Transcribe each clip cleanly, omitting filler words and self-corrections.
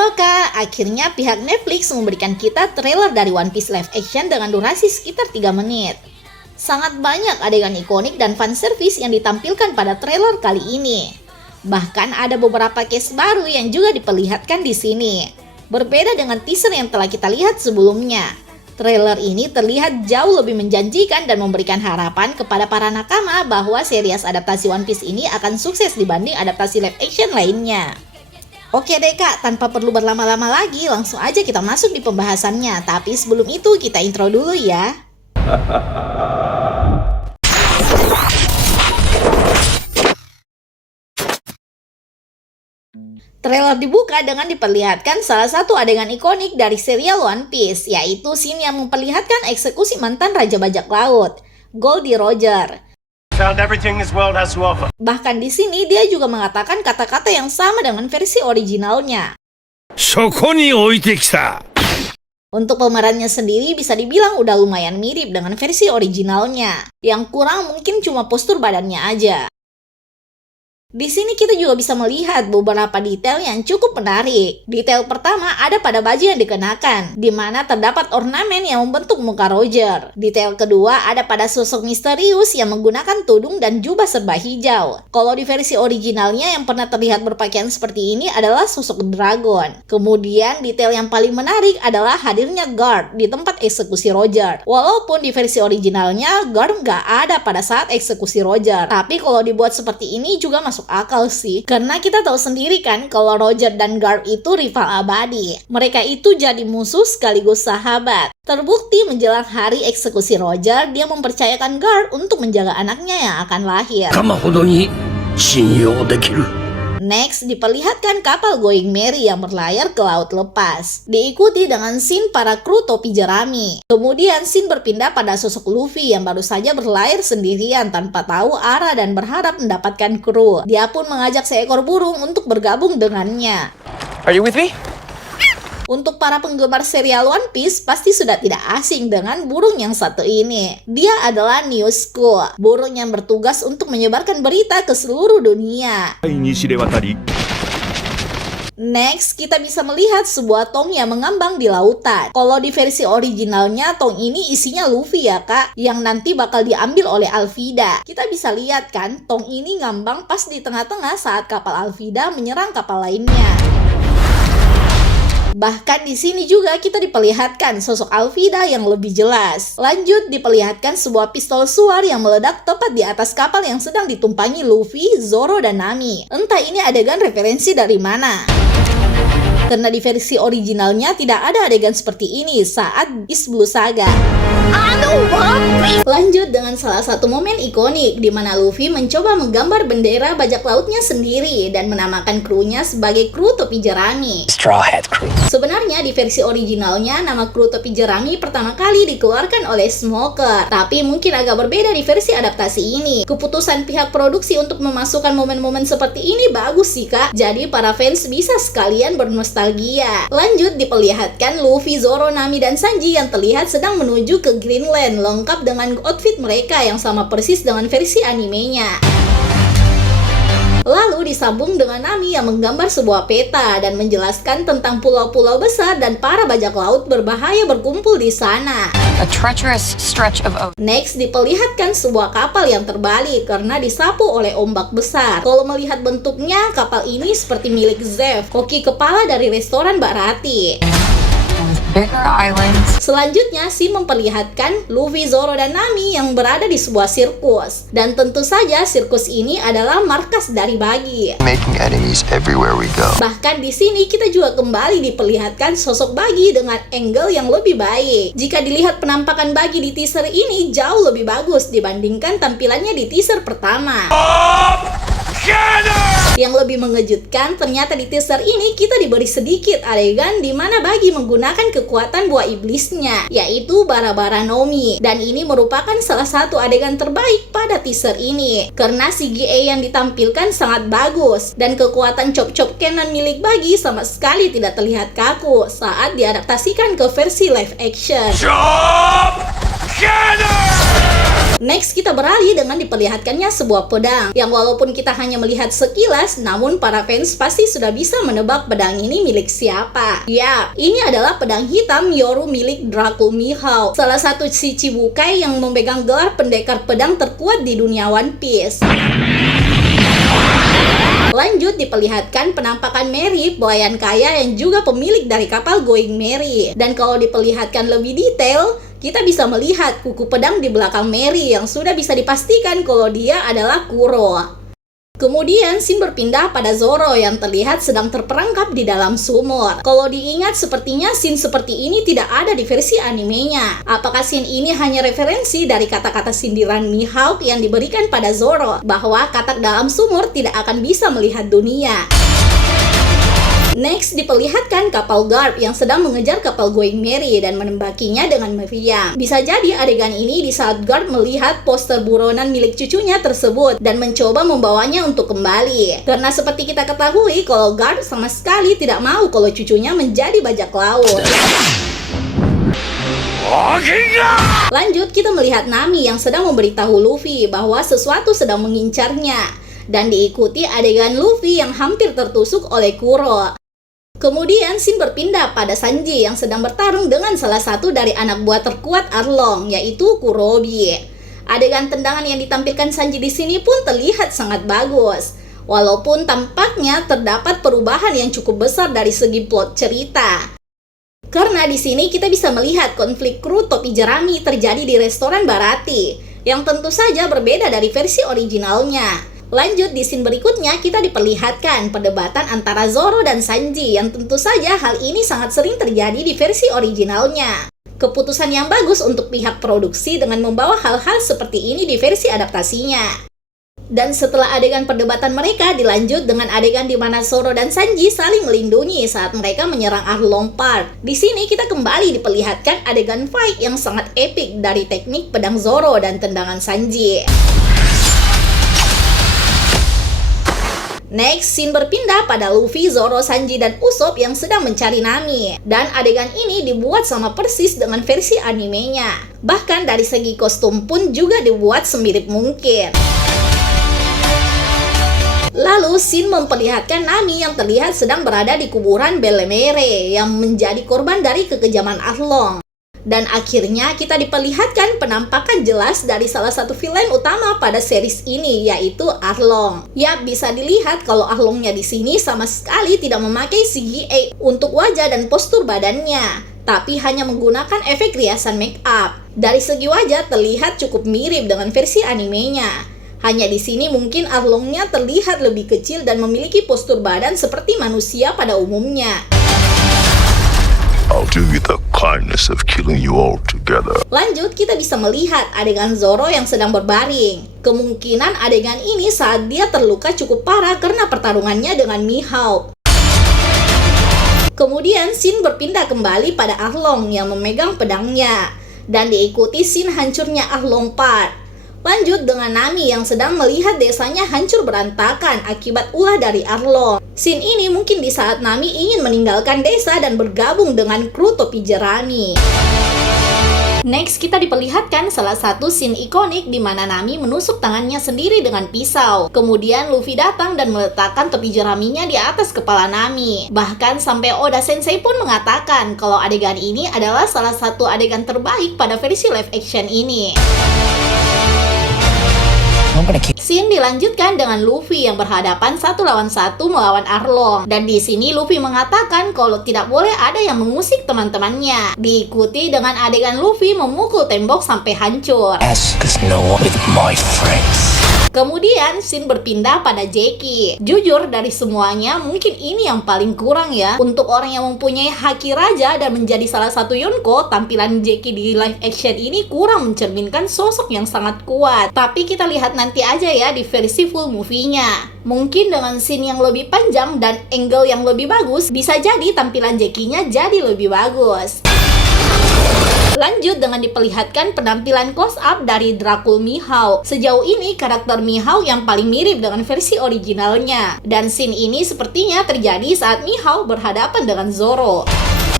Halo Kak, akhirnya pihak Netflix memberikan kita trailer dari One Piece live action dengan durasi sekitar 3 menit. Sangat banyak adegan ikonik dan fanservice yang ditampilkan pada trailer kali ini. Bahkan ada beberapa case baru yang juga diperlihatkan di sini. Berbeda dengan teaser yang telah kita lihat sebelumnya. Trailer ini terlihat jauh lebih menjanjikan dan memberikan harapan kepada para nakama bahwa series adaptasi One Piece ini akan sukses dibanding adaptasi live action lainnya. Oke deh Kak, tanpa perlu berlama-lama lagi, langsung aja kita masuk di pembahasannya. Tapi sebelum itu kita intro dulu ya. Trailer dibuka dengan diperlihatkan salah satu adegan ikonik dari serial One Piece, yaitu scene yang memperlihatkan eksekusi mantan Raja Bajak Laut, Goldie Roger. Bahkan di sini dia juga mengatakan kata-kata yang sama dengan versi originalnya. Untuk pemerannya sendiri bisa dibilang udah lumayan mirip dengan versi originalnya. Yang kurang mungkin cuma postur badannya aja. Di sini kita juga bisa melihat beberapa detail yang cukup menarik. Detail pertama ada pada baju yang dikenakan, di mana terdapat ornamen yang membentuk muka Roger. Detail kedua ada pada sosok misterius yang menggunakan tudung dan jubah serba hijau. Kalau di versi originalnya yang pernah terlihat berpakaian seperti ini adalah sosok dragon. Kemudian detail yang paling menarik adalah hadirnya guard di tempat eksekusi Roger. Walaupun di versi originalnya guard nggak ada pada saat eksekusi Roger, tapi kalau dibuat seperti ini juga masuk akal sih, karena kita tahu sendiri kan kalau Roger dan Garp itu rival abadi. Mereka itu jadi musuh sekaligus sahabat. Terbukti menjelang hari eksekusi Roger, dia mempercayakan Garp untuk menjaga anaknya yang akan lahir. Next, diperlihatkan kapal Going Merry yang berlayar ke laut lepas. Diikuti dengan scene para kru topi jerami. Kemudian scene berpindah pada sosok Luffy yang baru saja berlayar sendirian tanpa tahu arah dan berharap mendapatkan kru. Dia pun mengajak seekor burung untuk bergabung dengannya. Are you with me? Untuk para penggemar serial One Piece pasti sudah tidak asing dengan burung yang satu ini. Dia adalah Newskull, burung yang bertugas untuk menyebarkan berita ke seluruh dunia. Next, kita bisa melihat sebuah tong yang mengambang di lautan. Kalau di versi originalnya, tong ini isinya Luffy ya kak, yang nanti bakal diambil oleh Alvida. Kita bisa lihat kan, tong ini ngambang pas di tengah-tengah saat kapal Alvida menyerang kapal lainnya. Bahkan di sini juga kita diperlihatkan sosok Alvida yang lebih jelas. Lanjut diperlihatkan sebuah pistol suar yang meledak tepat di atas kapal yang sedang ditumpangi Luffy, Zoro, dan Nami. Entah ini adegan referensi dari mana. Karena di versi originalnya tidak ada adegan seperti ini saat East Blue Saga. Lanjut dengan salah satu momen ikonik di mana Luffy mencoba menggambar bendera bajak lautnya sendiri dan menamakan krunya sebagai kru topi jerami. Straw Hat Crew. Sebenarnya di versi originalnya nama kru topi jerami pertama kali dikeluarkan oleh Smoker, tapi mungkin agak berbeda di versi adaptasi ini. Keputusan pihak produksi untuk memasukkan momen-momen seperti ini bagus sih kak, jadi para fans bisa sekalian bernostalgia. Lanjut diperlihatkan Luffy, Zoro, Nami, dan Sanji yang terlihat sedang menuju ke Greenland lengkap dengan outfit mereka yang sama persis dengan versi animenya. Lalu disambung dengan Nami yang menggambar sebuah peta dan menjelaskan tentang pulau-pulau besar dan para bajak laut berbahaya berkumpul di sana. A treacherous stretch of ocean. Next diperlihatkan sebuah kapal yang terbalik karena disapu oleh ombak besar. Kalau melihat bentuknya, kapal ini seperti milik Zeff, koki kepala dari restoran Mbak Rati. Bigger islands. Selanjutnya, si memperlihatkan Luffy, Zoro, dan Nami yang berada di sebuah sirkus. Dan tentu saja sirkus ini adalah markas dari Buggy. Making enemies everywhere we go. Bahkan di sini kita juga kembali diperlihatkan sosok Buggy dengan angle yang lebih baik. Jika dilihat penampakan Buggy di teaser ini jauh lebih bagus dibandingkan tampilannya di teaser pertama. Yang lebih mengejutkan, ternyata di teaser ini kita diberi sedikit adegan di mana Buggy menggunakan kekuatan buah iblisnya, yaitu Bara-Bara Nomi. Dan ini merupakan salah satu adegan terbaik pada teaser ini, karena CGI yang ditampilkan sangat bagus, dan kekuatan chop-chop cannon milik Buggy sama sekali tidak terlihat kaku saat diadaptasikan ke versi live action. Next, kita beralih dengan diperlihatkannya sebuah pedang yang walaupun kita hanya melihat sekilas, namun para fans pasti sudah bisa menebak pedang ini milik siapa. Ya, ini adalah pedang hitam Yoru milik Dracul Mihawk, salah satu si Chibukai yang memegang gelar pendekar pedang terkuat di dunia One Piece. Lanjut diperlihatkan penampakan Mary, pelayan kaya yang juga pemilik dari kapal Going Merry. Dan kalau diperlihatkan lebih detail, kita bisa melihat kuku pedang di belakang Mary yang sudah bisa dipastikan kalau dia adalah Kuro. Kemudian scene berpindah pada Zoro yang terlihat sedang terperangkap di dalam sumur. Kalau diingat, sepertinya scene seperti ini tidak ada di versi animenya. Apakah scene ini hanya referensi dari kata-kata sindiran Mihawk yang diberikan pada Zoro bahwa katak dalam sumur tidak akan bisa melihat dunia? Next, diperlihatkan kapal Garp yang sedang mengejar kapal Going Merry dan menembakinya dengan meriam. Bisa jadi adegan ini di saat Garp melihat poster buronan milik cucunya tersebut dan mencoba membawanya untuk kembali. Karena seperti kita ketahui kalau Garp sama sekali tidak mau kalau cucunya menjadi bajak laut. Lanjut, kita melihat Nami yang sedang memberitahu Luffy bahwa sesuatu sedang mengincarnya. Dan diikuti adegan Luffy yang hampir tertusuk oleh Kuro. Kemudian scene berpindah pada Sanji yang sedang bertarung dengan salah satu dari anak buah terkuat Arlong, yaitu Kurobi. Adegan tendangan yang ditampilkan Sanji di sini pun terlihat sangat bagus. Walaupun tampaknya terdapat perubahan yang cukup besar dari segi plot cerita. Karena di sini kita bisa melihat konflik kru topi jerami terjadi di restoran Barati, yang tentu saja berbeda dari versi originalnya. Lanjut, di scene berikutnya kita diperlihatkan perdebatan antara Zoro dan Sanji yang tentu saja hal ini sangat sering terjadi di versi originalnya. Keputusan yang bagus untuk pihak produksi dengan membawa hal-hal seperti ini di versi adaptasinya. Dan setelah adegan perdebatan mereka dilanjut dengan adegan di mana Zoro dan Sanji saling melindungi saat mereka menyerang Arlong Park. Di sini kita kembali diperlihatkan adegan fight yang sangat epik dari teknik pedang Zoro dan tendangan Sanji. Next, scene berpindah pada Luffy, Zoro, Sanji, dan Usopp yang sedang mencari Nami. Dan adegan ini dibuat sama persis dengan versi animenya. Bahkan dari segi kostum pun juga dibuat semirip mungkin. Lalu, scene memperlihatkan Nami yang terlihat sedang berada di kuburan Belemere yang menjadi korban dari kekejaman Arlong. Dan akhirnya kita diperlihatkan penampakan jelas dari salah satu villain utama pada series ini, yaitu Arlong. Ya, bisa dilihat kalau Arlongnya di sini sama sekali tidak memakai CGI untuk wajah dan postur badannya, tapi hanya menggunakan efek riasan make up. Dari segi wajah terlihat cukup mirip dengan versi animenya. Hanya di sini mungkin Arlongnya terlihat lebih kecil dan memiliki postur badan seperti manusia pada umumnya. I'll do you the kindness of killing you all together. Lanjut, kita bisa melihat adegan Zoro yang sedang berbaring. Kemungkinan adegan ini saat dia terluka cukup parah karena pertarungannya dengan Mihawk. Kemudian scene berpindah kembali pada Arlong yang memegang pedangnya. Dan diikuti scene hancurnya Arlong Park. Lanjut dengan Nami yang sedang melihat desanya hancur berantakan akibat ulah dari Arlong. Scene ini mungkin di saat Nami ingin meninggalkan desa dan bergabung dengan kru topi jerami. Next, kita diperlihatkan salah satu scene ikonik di mana Nami menusuk tangannya sendiri dengan pisau. Kemudian Luffy datang dan meletakkan topi jeraminya di atas kepala Nami. Bahkan sampai Oda Sensei pun mengatakan kalau adegan ini adalah salah satu adegan terbaik pada versi live action ini. Scene dilanjutkan dengan Luffy yang berhadapan 1 lawan 1 melawan Arlong. Dan di sini Luffy mengatakan kalau tidak boleh ada yang mengusik teman-temannya. Diikuti dengan adegan Luffy memukul tembok sampai hancur. Kemudian scene berpindah pada Jackie. Jujur dari semuanya mungkin ini yang paling kurang ya. Untuk orang yang mempunyai haki raja dan menjadi salah satu Yonko, tampilan Jackie di live action ini kurang mencerminkan sosok yang sangat kuat. Tapi kita lihat nanti aja ya di versi full movie-nya. Mungkin dengan scene yang lebih panjang dan angle yang lebih bagus, bisa jadi tampilan Jackie-nya jadi lebih bagus. Lanjut dengan diperlihatkan penampilan close up dari Dracul Mihawk. Sejauh ini karakter Mihawk yang paling mirip dengan versi originalnya. Dan scene ini sepertinya terjadi saat Mihawk berhadapan dengan Zoro.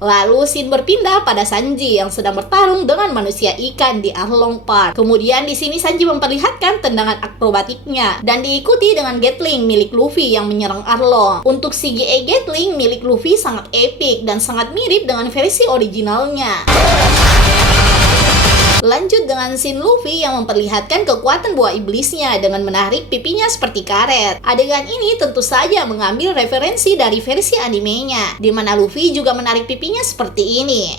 Lalu scene berpindah pada Sanji yang sedang bertarung dengan manusia ikan di Arlong Park. Kemudian di sini Sanji memperlihatkan tendangan akrobatiknya dan diikuti dengan Gatling milik Luffy yang menyerang Arlong. Untuk CGI Gatling milik Luffy sangat epic dan sangat mirip dengan versi originalnya. Lanjut dengan scene Luffy yang memperlihatkan kekuatan buah iblisnya dengan menarik pipinya seperti karet. Adegan ini tentu saja mengambil referensi dari versi animenya, di mana Luffy juga menarik pipinya seperti ini.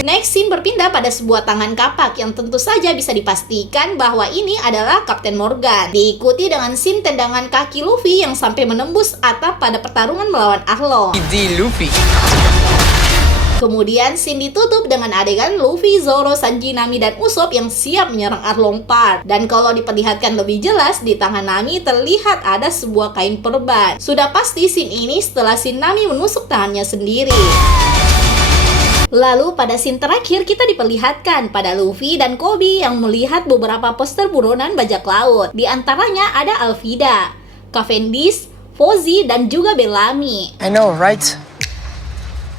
Next scene berpindah pada sebuah tangan kapak yang tentu saja bisa dipastikan bahwa ini adalah Kapten Morgan. Diikuti dengan scene tendangan kaki Luffy yang sampai menembus atap pada pertarungan melawan Arlong. Di Luffy. Kemudian scene ditutup dengan adegan Luffy, Zoro, Sanji, Nami, dan Usopp yang siap menyerang Arlong Park. Dan kalau diperlihatkan lebih jelas, di tangan Nami terlihat ada sebuah kain perban. Sudah pasti scene ini setelah scene Nami menusuk tangannya sendiri. Lalu pada scene terakhir kita diperlihatkan pada Luffy dan Koby yang melihat beberapa poster buronan bajak laut. Di antaranya ada Alvida, Cavendish, Fozzie, dan juga Bellamy. I know, right?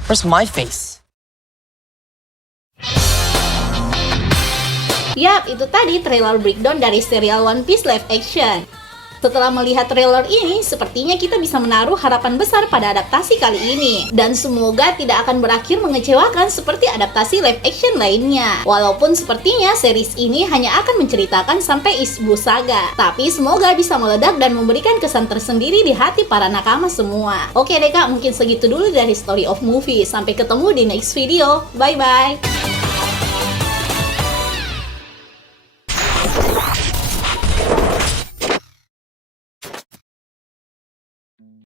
Where's my face? Yap, itu tadi trailer breakdown dari serial One Piece live action. Setelah melihat trailer ini, sepertinya kita bisa menaruh harapan besar pada adaptasi kali ini. Dan semoga tidak akan berakhir mengecewakan seperti adaptasi live action lainnya. Walaupun sepertinya series ini hanya akan menceritakan sampai East Blue Saga. Tapi semoga bisa meledak dan memberikan kesan tersendiri di hati para nakama semua. Oke deh kak, mungkin segitu dulu dari Story of Movie. Sampai ketemu di next video. Bye-bye!